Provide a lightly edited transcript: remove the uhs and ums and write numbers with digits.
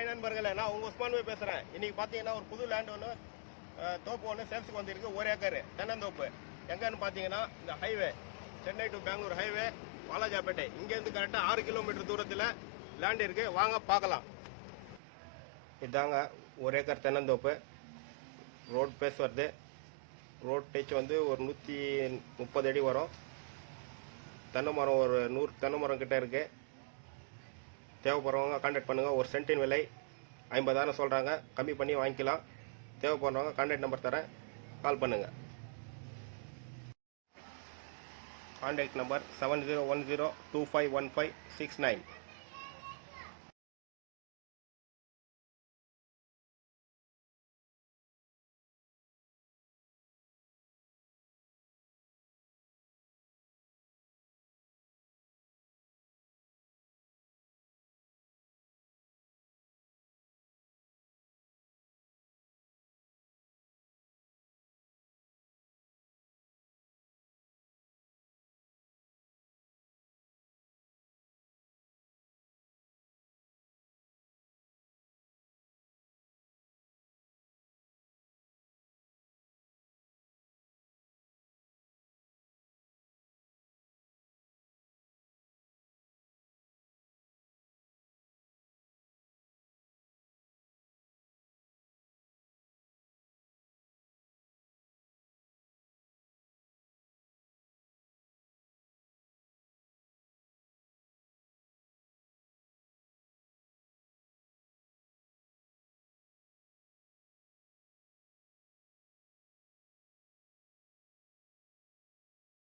Hi நண்பர்களே, நான் உங்கள் உஸ்மான் பாய் பேசுகிறேன். இன்றைக்கி பார்த்தீங்கன்னா ஒரு புது லேண்ட் ஒன்று தோப்பு ஒன்று சேல்ஸுக்கு வந்திருக்கு. 1 ஏக்கர் தென்னந்தோப்பு. எங்கன்னு பார்த்தீங்கன்னா இந்த highway Chennai to Bangalore highway Walajapet. இங்கேருந்து கரெக்டாக 6 கிலோமீட்டர் தூரத்தில் லேண்ட் இருக்குது. வாங்க பார்க்கலாம். இதாங்க 1 ஏக்கர் தென்னந்தோப்பு. ரோட் பேஸ் வருது. ரோட் டச் வந்து ஒரு 130 அடி வரும். தென்னை மரம் ஒரு 100 தென்னை மரம் கிட்டே இருக்குது. தேவைப்படுறவங்க கான்டாக்ட் பண்ணுங்கள். ஒரு சென்ட்டின் விலை 50,000 சொல்கிறாங்க. கம்மி பண்ணி வாங்கிக்கலாம். தேவைப்படுறவங்க கான்டாக்ட் நம்பர் தரேன், கால் பண்ணுங்கள். Contact number 7010251569.